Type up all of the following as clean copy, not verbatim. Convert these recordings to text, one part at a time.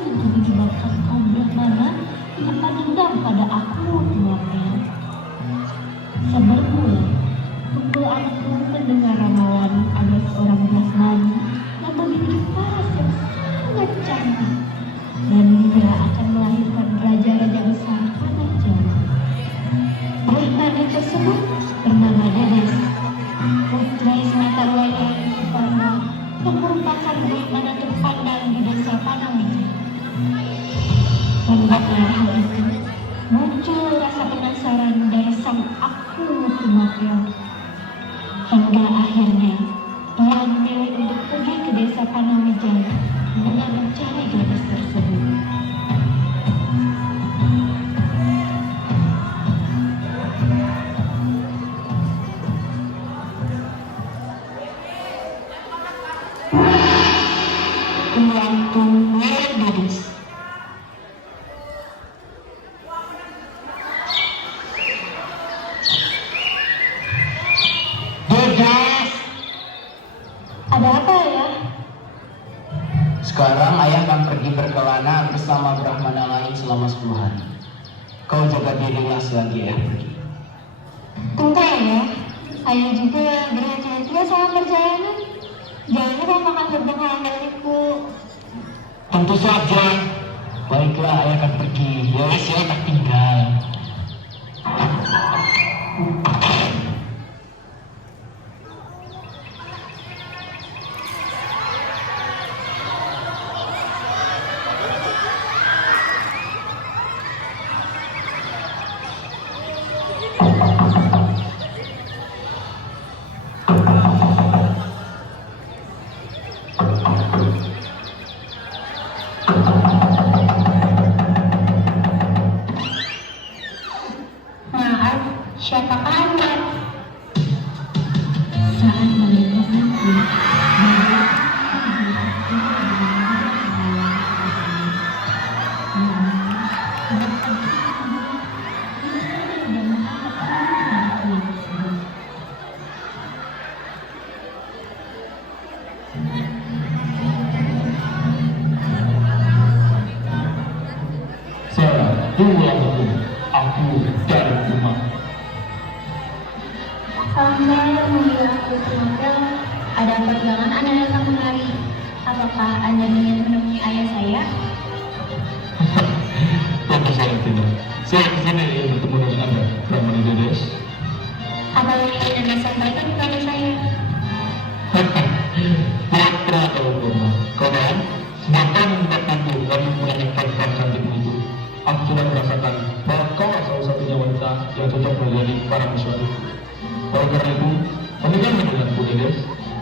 tentu menyebabkan kaum Brahmana menyimpan dendam pada aku tuannya. Sebermula, Tunggul Anakku mendengar ramalan ada seorang Brahmana yang memiliki paras yang sangat cantik dan dia akan melahirkan raja-raja besar tanah Jawa. Brahmana tersebut bernama Dedes, putri Semetarwaya Suparno, yang merupakan Brahmana terpandang di desa Panawija. Mendengar hal itu, muncul rasa penasaran dari sang aku Kumatya. Hingga akhirnya dia memilih untuk pergi ke desa Panawija dengan mencari gadis tersebut. Tuanku Gadis. Dedes, Ada apa ya? sekarang ayah akan pergi berkelana bersama Brahmana lain selama 10 hari. Kau jaga dirinya selagi ayah pergi. Tunggu ya, ayah juga berhati-hati sama perjalanan. Jangan lupa makan berbekalan dariku. Tentu saja. Baiklah, ayah akan pergi. Ya, saya tak tinggal. Maaf, siapakah Anda? Saat melihat aku, Sarah, tunggu aku dari rumah. Sampai memanggil aku semoga ada perjalanan Anda datang kemari. Apakah Anda ingin menemui ayah saya? Tentu saya tidak. Saya kesini ingin bertemu dengan Anda, Brahmana Dedes. Apa yang ingin Anda sampaikan kepada saya? Putra atau Purna, kawan, semakin bertemu dan melahirkan cantikmu itu, aku sudah merasakan bahwa kau salah satunya wanita yang cocok menjadi para misyari. Oleh karena itu, menikahlah denganku, Dedes,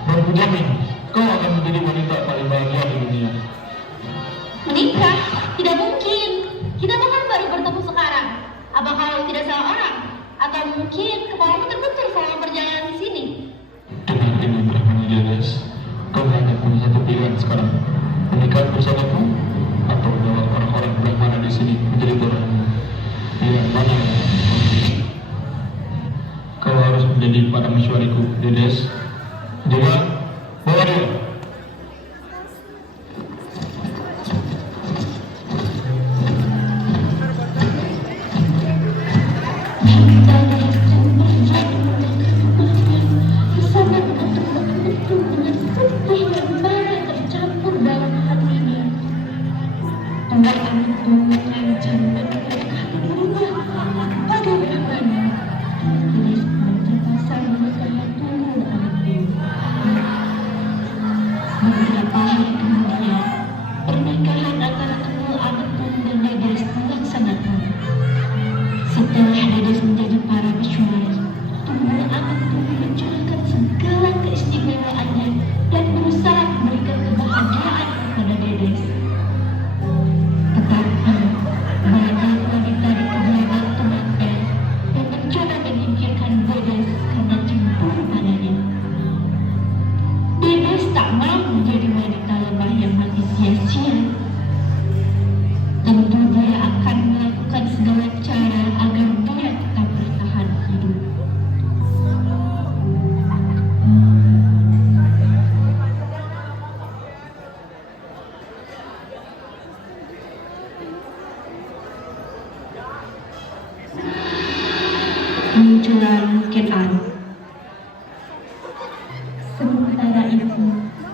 dan kujamin kau akan menjadi wanita paling bahagia di dunia. Menikah? Tidak mungkin. Kita bahkan baru bertemu sekarang. Apa kau tidak salah orang? Atau mungkin kepalamu terbentur selama perjalanan di sini? Dengan ini, Brahmana Dedes, kau hanya punya satu pilihan sekarang, menikah bersamaku atau bawa orang-orang Brahmana di sini menjadi barangmu. Pilihan mana yang kau pilih? Kau harus menjadi para misyariku, Dedes. Juga bawa dia. Beberapa hari kemudian, pernikahan antara Tunggul Anakku dan Dedes dilaksanakan. Setelah Dedes menjadi para misyuari, Tunggul Anakku mencurahkan segala keistimewaannya dan berusaha memberikan kebahagiaan kepada Dedes. Tetapi, banyak dengan Ken Arok. Sementara itu,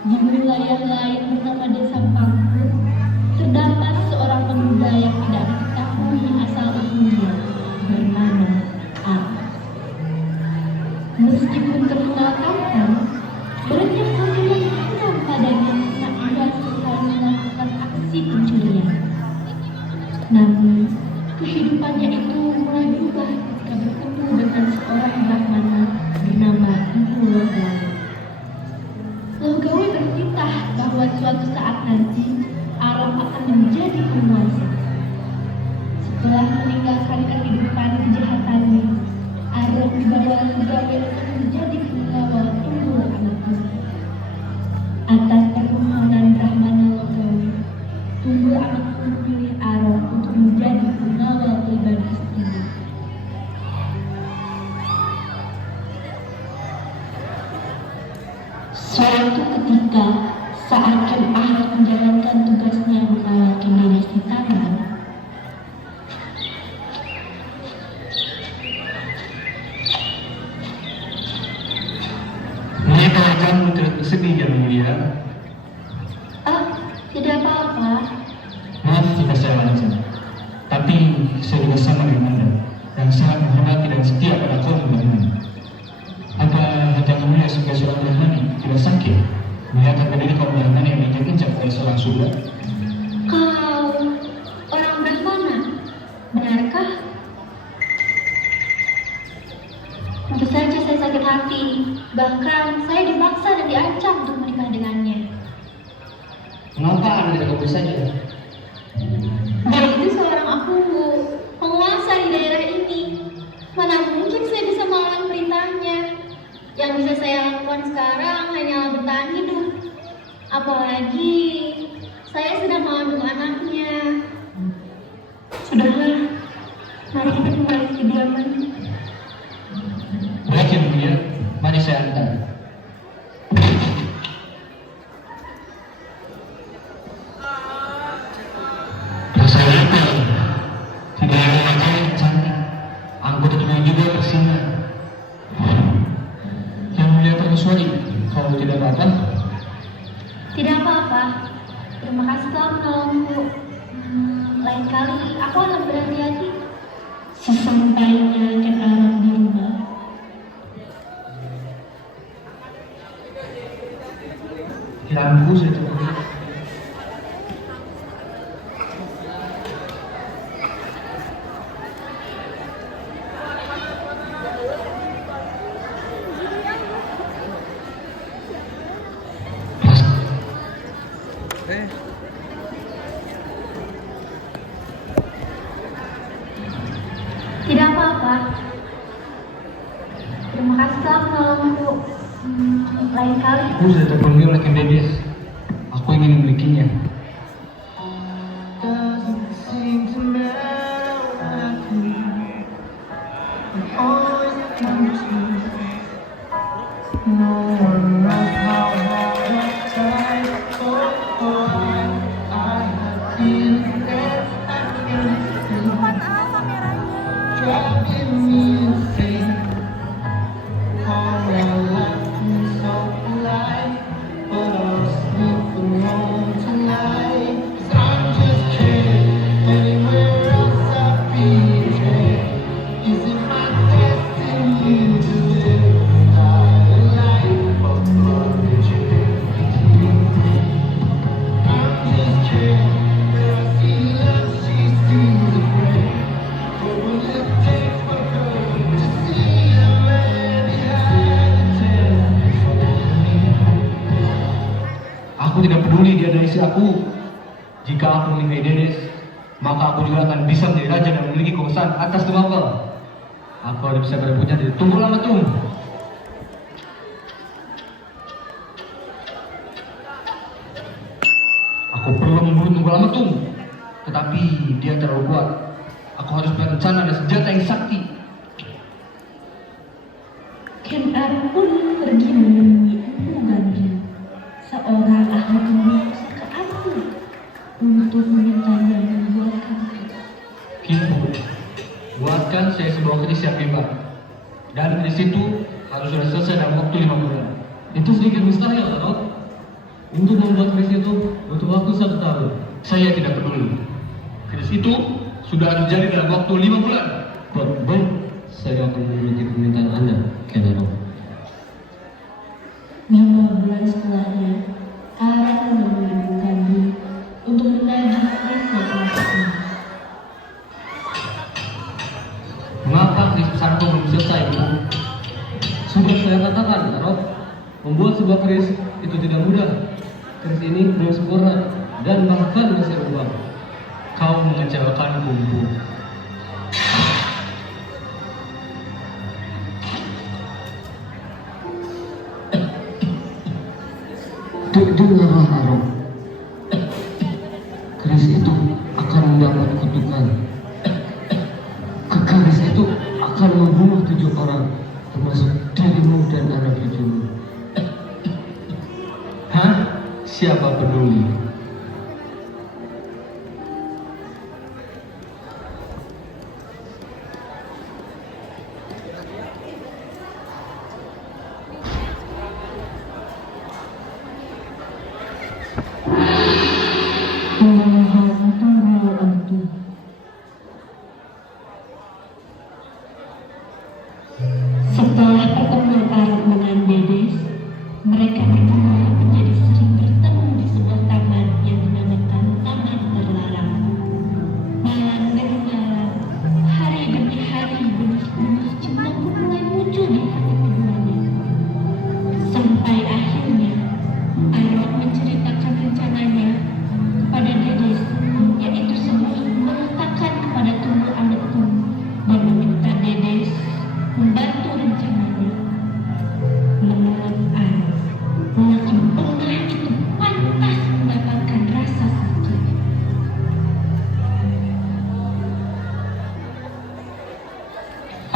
di wilayah lain bernama Desa Pangkur, terdapat seorang pemuda yang tidak diketahui asal-usulnya bernama Arok. Meskipun terkenal tampan, banyak orang yang kurang padanya karena ia selalu melakukan aksi pencurian. Namun, kehidupannya itu mulai berubah ketika bertemu dengan seorang brahmana bernama Ibu Logawi. Logawi bertitah bahwa suatu saat nanti Arok akan menjadi penguasa. Setelah meninggalkan kehidupan kejahatannya, Arok dibawa Logawi untuk menjadi pengawal Tunggul Anak Bumi. Atas permohonan brahmana Logawi, Tunggul Anak Bumi memilih Arok untuk menjadi pengawal pribadi istrinya. Suatu ketika, saat Ken Arok menjalankan tugasnya mengawal Ken Dedes di taman, Mengapa kamu terus bersedih, Yang Mulia? Tidak apa-apa. Maaf jika saya lancang, tapi saya juga sama dengan Anda yang sangat menghormati dan setia pada kaum Brahmana. Apa hati Yang Mulia sebagai seorang Brahmana tidak sakit melihat harga diri kaum Brahmana yang diinjak oleh seorang Sudra? Kau orang Brahmana, benarkah? Tentu saja saya sakit hati. Bahkan saya dipaksa dan diancam untuk menikah dengannya. Mengapa Anda tidak kabur saja? Dia itu seorang Ahungu, penguasa di daerah ini. Mana mungkin saya bisa melawan perintahnya? Yang bisa saya lakukan sekarang hanya bertahan hidup. Apalagi saya sedang mengandung anaknya. Sudahlah, mari kita kembali ke kediaman. Baik Yang Mulia, mari saya antar. Rasanya apa? Tidak ada wajah yang cantik, anggota tubuh juga bersinar. Yang Mulia permaisuri, kalau tidak apa-apa, Tidak apa-apa. Terima kasih telah menolongku. Lain kali aku akan berhati-hati. Sesampainya Ken Arok di rumah, lampu sudah terbuka. tidak apa-apa. Terima kasih telah menolongku. Lain kali. Aku sudah terpenuhi oleh Ken Dedes. Aku ingin memilikinya. Aku tidak peduli dia dari istri aku. Jika aku menikahi Dedes, maka aku juga akan bisa menjadi raja dan memiliki kekuasaan atas Tumapel. Aku harus bisa berebutnya dari Tunggul Anak Bumi. Aku perlu membunuh Tunggul Anak Bumi, tetapi dia terlalu kuat. Aku harus punya rencana dan senjata yang sakti. Ken Arok pun pergi menemui Empu Gandhi, seorang ahli kimia pusaka api, untuk memintanya membuatkan keris. Kimpu, buatkan saya sebuah keris yang hebat. Dan di situ harus sudah selesai dalam waktu 5 bulan. Itu sedikit mustahil, Rod. Untuk membuat keris itu butuh waktu 1 tahun. Saya tidak peduli. Keris itu sudah harus jadi dalam waktu 5 bulan. Baik, saya akan memenuhi permintaan Anda, General. 5 bulan setelahnya, Karen menemui Ibu Kandi untuk menagih kerisnya untuknya. Mengapa keris besarku belum selesai, Bu? Sudah saya katakan, Rod, membuat sebuah keris itu tidak mudah. Keris ini belum sempurna dan bahkan masih lubang. Kau mengecewakanku, Bu. Dengarlah, Arok. Keris itu akan mendapat kutukan. Keris itu akan membunuh 7 orang, termasuk dirimu dan anak cucumu. Hah? Siapa peduli? Setelah pertemuan Arok dengan Dedes, mereka berdua menjadi sering bertemu di sebuah taman yang dinamakan Taman Terlarang. Malam demi malam, hari demi hari, benih-benih cinta pun mulai muncul di hati keduanya. Sampai akhirnya, Arok menceritakan rencananya kepada Dedes, yaitu sebelum meletakkan kepada Tunggul Ametung dan meminta Dedes membantu rencananya. Menurut Arok, lelaki bengah itu pantas mendapatkan rasa sakit.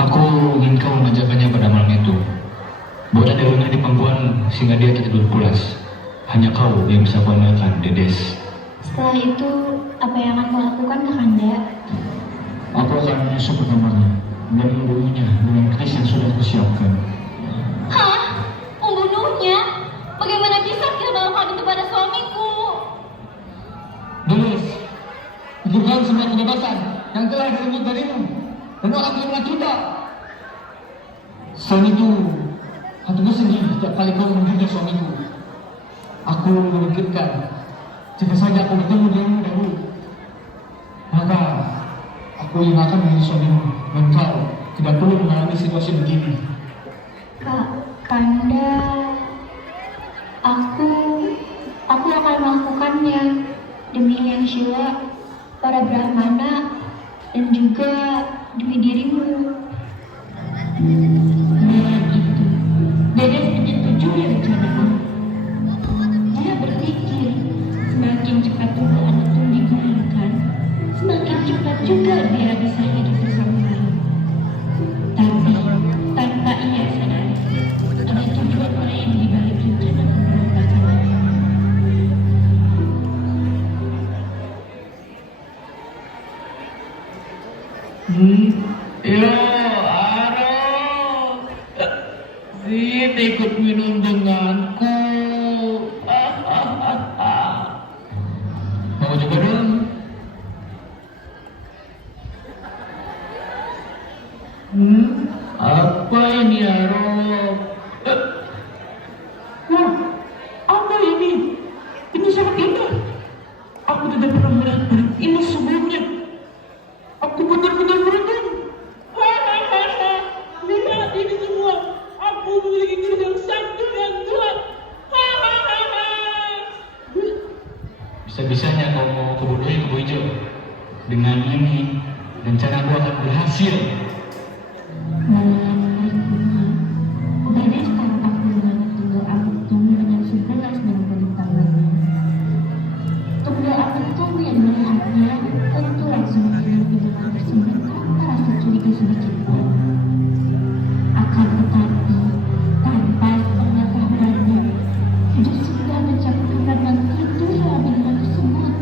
Aku ingin kau mengajarkannya pada malam itu. Buatlah daunnya di pangkuan sehingga dia tertidur pulas. Hanya kau yang bisa kuandalkan, Dedes. Setelah itu, apa yang akan kau lakukan, Kakanda? Aku akan menyusup ke kamarnya dan membunuhnya dengan keris yang sudah kusiapkan. Hah? Membunuhnya? Bagaimana bisa dia melakukan itu pada suamiku? Dedes, pikirkan semua kebebasan yang telah direbut darimu dan orang kelima kita. Selain itu, hatiku sendiri setiap kali kau menghina suamiku. Aku memikirkan, jika saja aku bertemu denganmu dahulu, maka aku yang akan menjadi suamimu dan kau tidak perlu mengalami situasi begini. Kanda, aku akan melakukannya demi Yang Shila, para Brahmana, dan juga demi dirimu. Malam itu, Dedes menyetujui rencanaku. Dia berpikir, semakin cepat Tunggul Ametung digulingkan, semakin cepat juga dia bisa hidup bersama Arok. Tapi tanpa ia sadari, ada tujuan lain di balik rencana pemberontakan itu. Yo, Arok, Zid ikut minum denganku. Mau coba dong? Apa ini, Arok? Wah, apa ini? Ini sangat indah. Aku tidak pernah melihat barang ini sebelumnya. Aku benar-benar beruntung. Hahaha, lihat ini semua. Aku memiliki keris yang satu dan dua. Hahaha. Bisa-bisanya kau mau kebodohin Kebo Hijau. Dengan ini, rencana aku akan berhasil. Malam berikutnya, Dedes tampak di rumah Tunggul Ametung dengan 11 menggunakan tangannya. Tunggul Ametung yang melihatnya tentu langsung mengirim minuman tersebut tanpa rasa curiga sedikit pun. Akan tetapi, tanpa sepengetahuannya, Dedes sudah mencampurkan dan itu dalam minuman tersebut.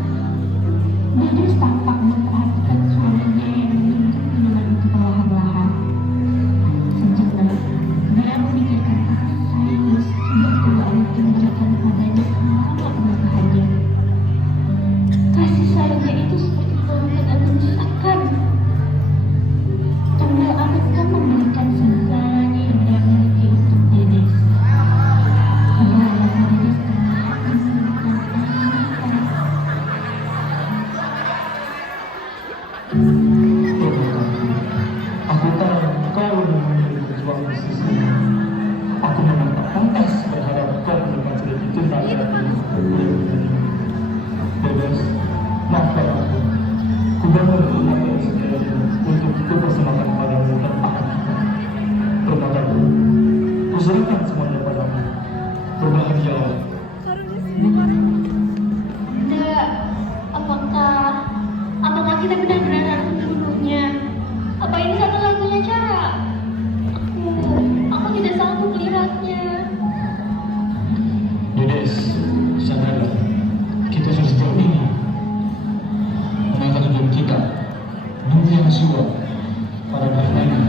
Dedes tampak memperhatikan suaminya yang meminum minuman itu perlahan-lahan. kita benar-benar harus membunuhnya? Apa ini satu-satunya cara? Aku tidak sanggup melihatnya. Yudes, sadarlah, kita sudah sejauh ini mengangkat tujuan kita demi Yosua, para Brahmana,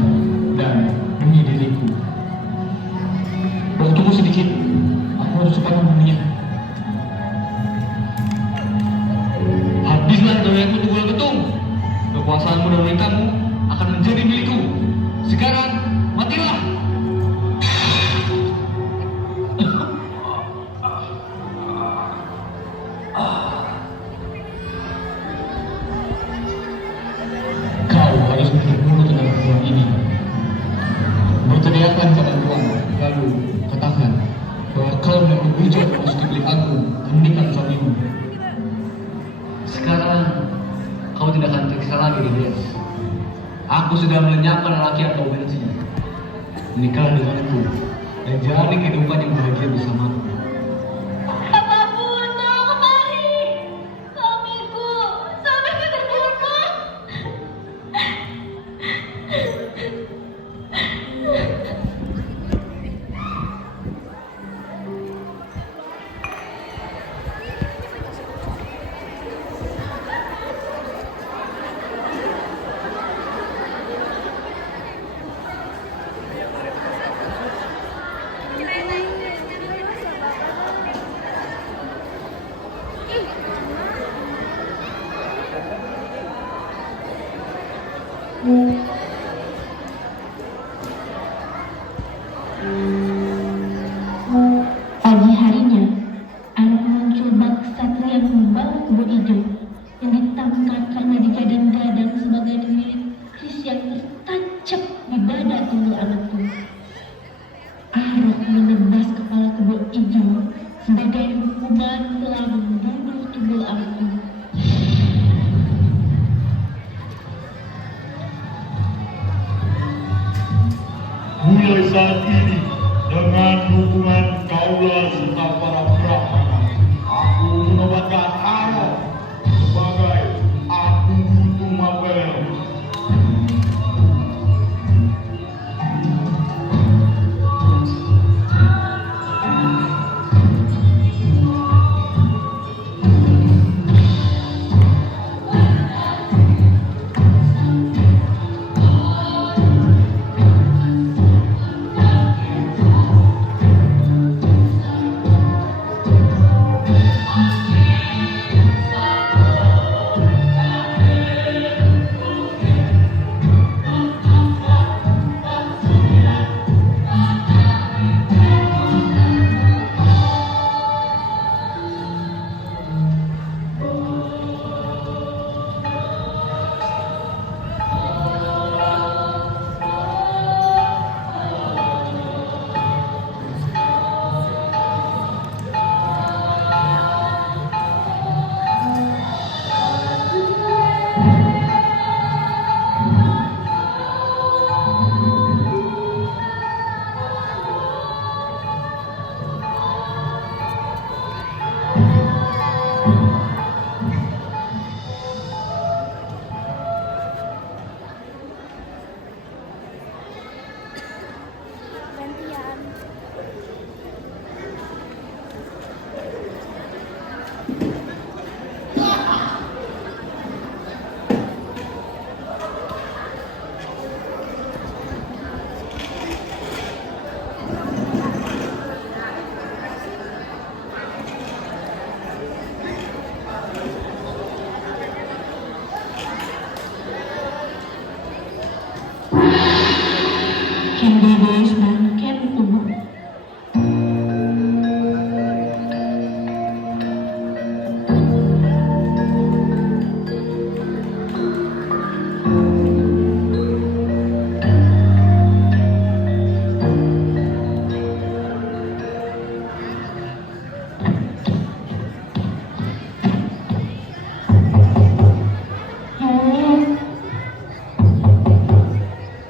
dan demi diriku. Waktuku sedikit, aku harus cepat membunuhnya. Habislah doyanku Tunggul Ketum. Kekuasaanmu dan perintahmu akan menjadi milikku. Sekarang, matilah! Kau harus berbunuh dengan perempuan ini. Berteriakkan jangan Tuhan, lalu katakan bahwa kau melakukan hujat memasuki bilik aku menikah suamimu. Sekarang kau tidak akan teriksa lagi di Des. Aku sudah melenyapkan lelaki yang kau benci. Menikah denganku dan jalani kehidupan yang bahagia bersamaku. Apapun, tolong kemari. Suamiku terbunuh. Pagi harinya, anak muncul bak ksatria yang membawa kebun hijau yang ditangkap karena digadang-gadang sebagai milik keris yang tertancap di dada Tunggul Anakku. Arok menebas kepala kebun hijau sebagai hukuman telah membunuh Tunggul Anakku. Mulai saat ini, dengan dukungan Kaula serta para Brahmana, aku menobatkan Arok sebagai Aku Kutu Mabel. Ken Dedes dan Ken Tubuh.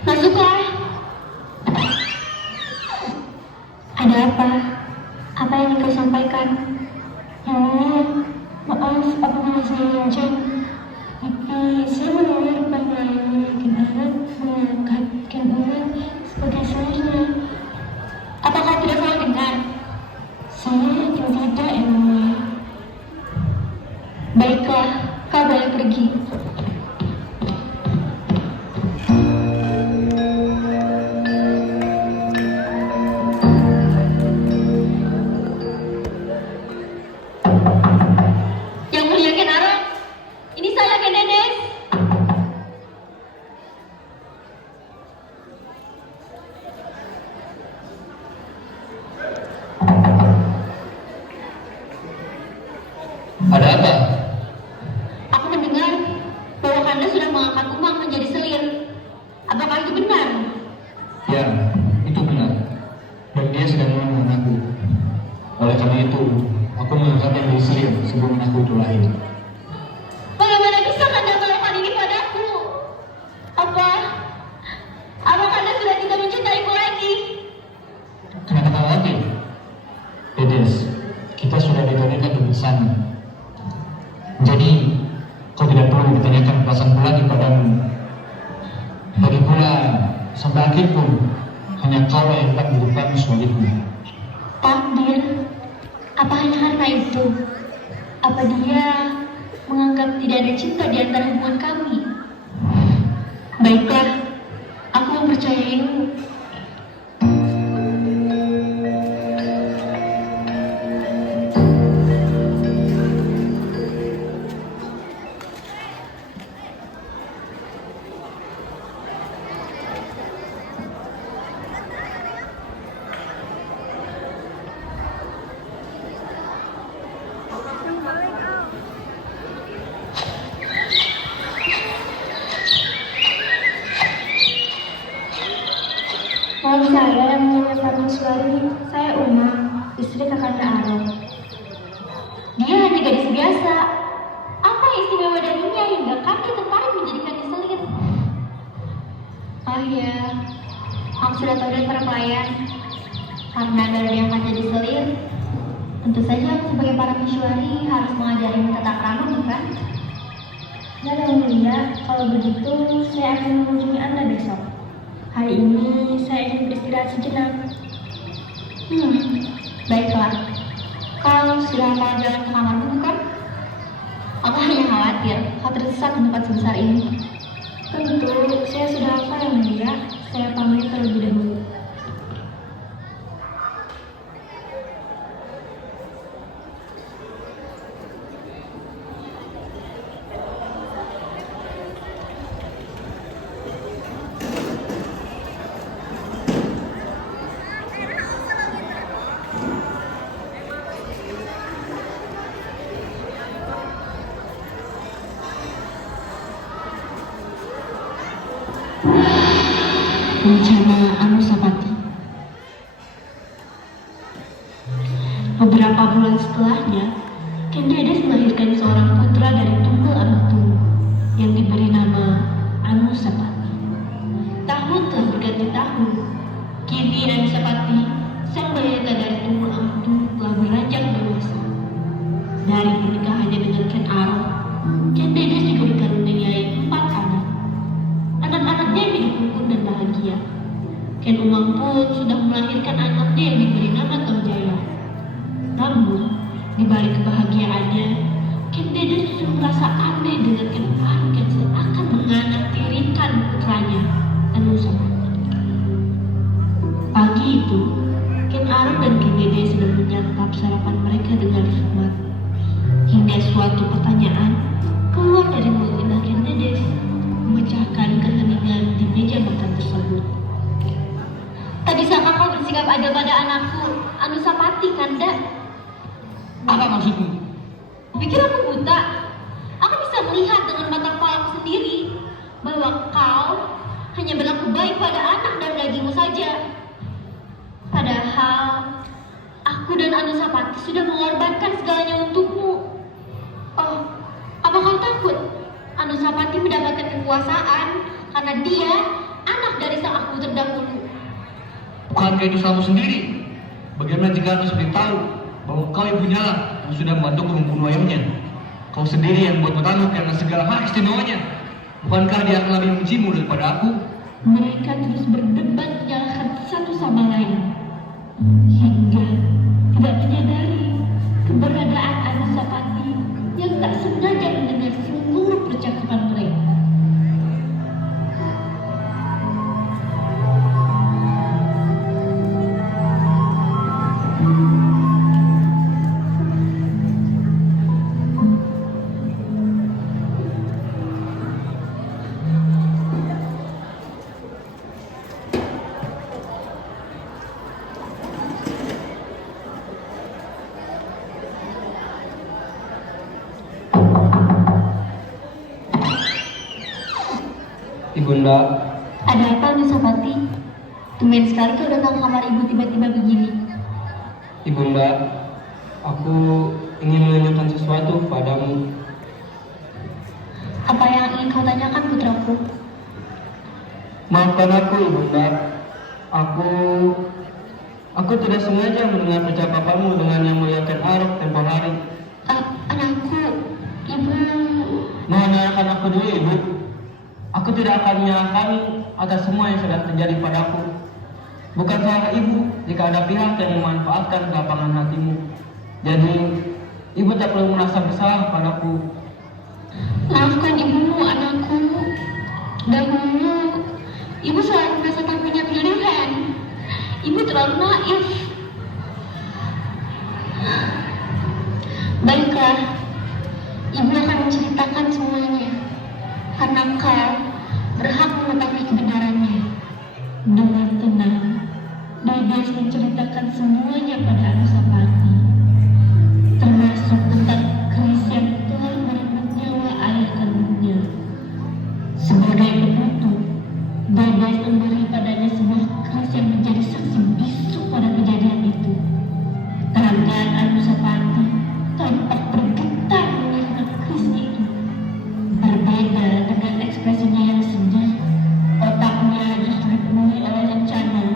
Masuklah. Ada apa? Apa yang kau sampaikan? Maaf, aku merasa lancang. Tapi Baiklah, kau boleh pergi. Yang mulia Ken Arok, ini saya Ken Dedes. Ada apa? Aku mendengar bahwa Kanda sudah mengangkat Umang menjadi selir. Apakah itu benar? Ya, itu benar. Dan dia sedang menolong aku. Oleh karena itu, aku mengangkatnya dari selir sebelum aku itu lahir. Bagaimana bisa Kanda melakukan ini padaku? Apa Kanda sudah tidak mencintaiku lagi? Kenapa khawatir? Dedes, kita sudah ditakdirkan untuk bersama. Jadi, kau tidak perlu bertanyakan perasaanku lagi padamu. Lagi pula, sampai akhir pun, hanya kau yang dapat merupakan suamiku. Takdir? Apa hanya karena itu? Apa dia menganggap tidak ada cinta di antara hubungan kami? Baiklah, aku mempercayaimu. Mohon saya yang mulia Parmeswari, saya Uma, istri Kakanda Arok. Dia hanya gadis biasa. Apa istimewa darinya hingga kami tertarik menjadikannya selir? Oh ya, aku sudah tahu dari para pelayan. Karena baru diangkat jadi selir, tentu saja aku sebagai para Parmeswari harus mengajarimu tata krama, bukan? Dan yang mulia, kalau begitu saya akan mengunjungi Anda besok. Hari ini saya ingin beristirahat sejenak. Baiklah. Kau sudah hafal jalan ke kamarmu, bukan? Aku hanya khawatir kau tersesat di tempat sebesar ini. Tentu, saya sudah hafal yang mulia. Saya pamit terlebih dahulu. Rencana Anusapati. Beberapa bulan setelahnya, Ken Dedes melahirkan seorang putra dari tunggal anak tunggal yang diberi nama Anusapati. Tahun telah berganti tahun. Kini Anusapati, sang balita dari tunggal anak tunggal telah beranjak dewasa. Dari pernikahannya dengan Ken Arok, Ken Dedes juga dikaruniai 4 anak. Anak-anaknya hidup rukun dan bahagia. Ken Umang pun sudah melahirkan anaknya yang diberi nama Tongjaya. Namun, di balik kebahagiaannya, Ken Dedes justru merasa aneh dengan Ken Arok yang seakan menganaktirikan putranya, Anusapati. Pagi itu, Ken Arok dan Ken Dedes sedang menyantap sarapan mereka dengan nikmat. Hingga suatu pertanyaan keluar dari mulut indah Ken Dedes, memecahkan keheningan di meja makan tersebut. Tadi saat kau bersikap adil pada anakku, Anusapati, Kanda. Apa maksudmu? Pikir aku buta? Aku bisa melihat dengan mata kepalaku sendiri bahwa kau hanya berlaku baik pada anak dan dagingmu saja. Padahal aku dan Anusapati sudah mengorbankan segalanya untukmu. Oh, apa kau takut Anusapati mendapatkan kekuasaan karena dia anak dari sang aku terdahulu? Bukankah itu salahmu sendiri? Bagaimana jika Anda sudah tahu bahwa kau ibunya lah yang sudah membantuku membunuh ayahnya? Kau sendiri yang membuat pertama karena segala hak istimewanya. Bukankah dia akan lebih membencimu daripada aku? Mereka terus berdebat menyalahkan satu sama lain hingga tidak menyadari keberadaan Anusapati yang yang tak sengaja mendengar seluruh percakapan mereka. Ibunda, Ada apa, Nusapati? Tumben sekali kau datang ke kamar ibu tiba-tiba begini. Ibunda, aku ingin menanyakan sesuatu padamu. Apa yang ingin kau tanyakan, putraku? Maafkan aku, Ibunda. Aku tidak sengaja mendengar percakapanmu dengan yang muliakan Arok tempoh hari. Anakku, ibu... Mohon dengarkan aku dulu, Ibu. Aku tidak akan menyalahkan atas semua yang sudah terjadi padaku. Bukan salah ibu jika ada pihak yang memanfaatkan kelapangan hatimu. Jadi, ibu tak perlu merasa bersalah padaku. Maafkan ibumu, anakku. Dahulu, ibu selalu merasa tak punya pilihan. Ibu terlalu naif. Baiklah, ibu akan menceritakan semuanya. Karena kau berhak mengetahui kebenarannya. Dengan tenang, Dedes menceritakan semuanya pada Anusapati, termasuk tentang keris yang telah merenggut nyawa ayah kandungnya. Sebagai penutup, Dedes memberi padanya sebuah keris yang menjadi saksi bisu pada kejadian itu. Tangan Anusapati tampak bergetar menerima keris itu. Berbeda dengan ekspresinya yang sedih, otaknya justru dipenuhi oleh rencana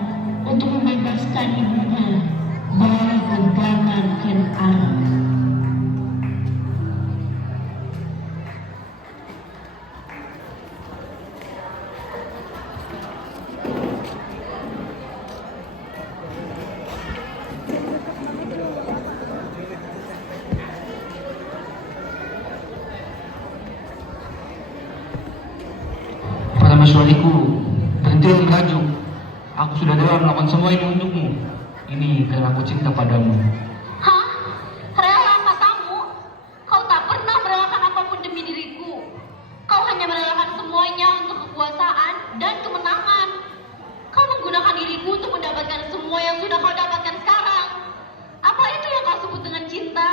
untuk membebaskan ibunya dari genggaman Ken Arok. Pertama suamiku, berhentilah merajuk. Aku sudah rela melakukan semua ini untukmu. Ini karena aku cinta padamu. Hah? Rela katamu? Kau tak pernah merelakan apapun demi diriku. Kau hanya merelakan semuanya untuk kekuasaan dan kemenangan. Kau menggunakan diriku untuk mendapatkan semua yang sudah kau dapatkan sekarang. Apa itu yang kau sebut dengan cinta?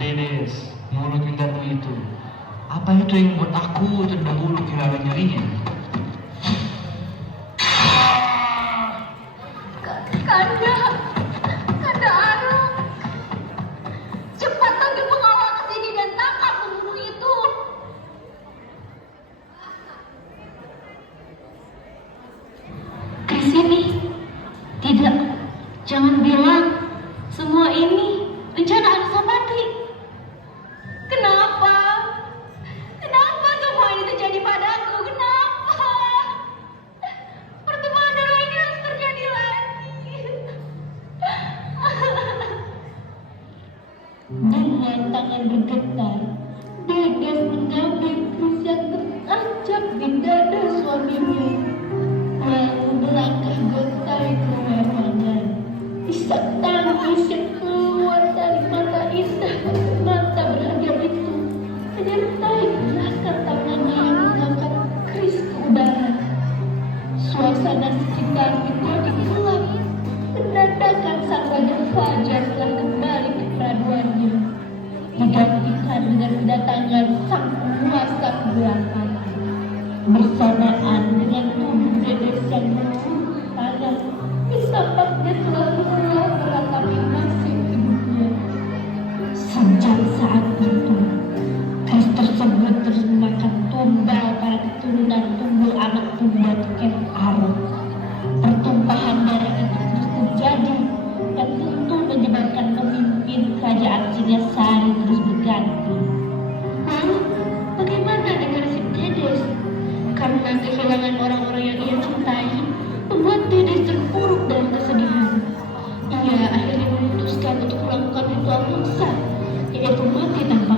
Dedes, mulut pintarmu itu. Apa itu yang membuat aku terdahulu kehilangan nyerinya? Kanda Arok. Cepat panggil pengawal ke sini dan tangkap pembunuh itu. Ke sini? Tidak, jangan bilang semua ini rencana Anusapati. Kenapa? Kenapa semua ini terjadi padaku? Kenapa? Pertemuan darah ini harus terjadi lagi. Dengan tangan bergetar, Dedes mengambil keris yang tertancap di dada suaminya, lalu melangkah gontai keluar ruangan. Isak tangis yang keluar dari mata indah mata berharga itu menyertai gerakan tangannya yang mengangkat keris ke udara. Suasana sekitar menjadi gelap, menandakan sang raja Fajar telah kembali ke peraduannya, digantikan dengan kedatangan sang penguasa kegelapan. Bersamaan dengan tubuh Dedes yang meluruh tanah, tampaknya telah lelah meratapi nasib hidupnya. Sejak saat itu, keris tersebut terus memakan tumbal para keturunan tunggul anak tunggal Ken Arok. Pertumpahan darah itu terus terjadi, yang tentu menyebabkan pemimpin kerajaan Singasari terus berganti. Lalu, bagaimana dengan si Dedes? Karena kehilangan orang-orang yang ia cintai, membuat Dedes terpuruk dalam kesedihan. Ia akhirnya memutuskan untuk melakukan ritual mungsa yaitu mati tanpa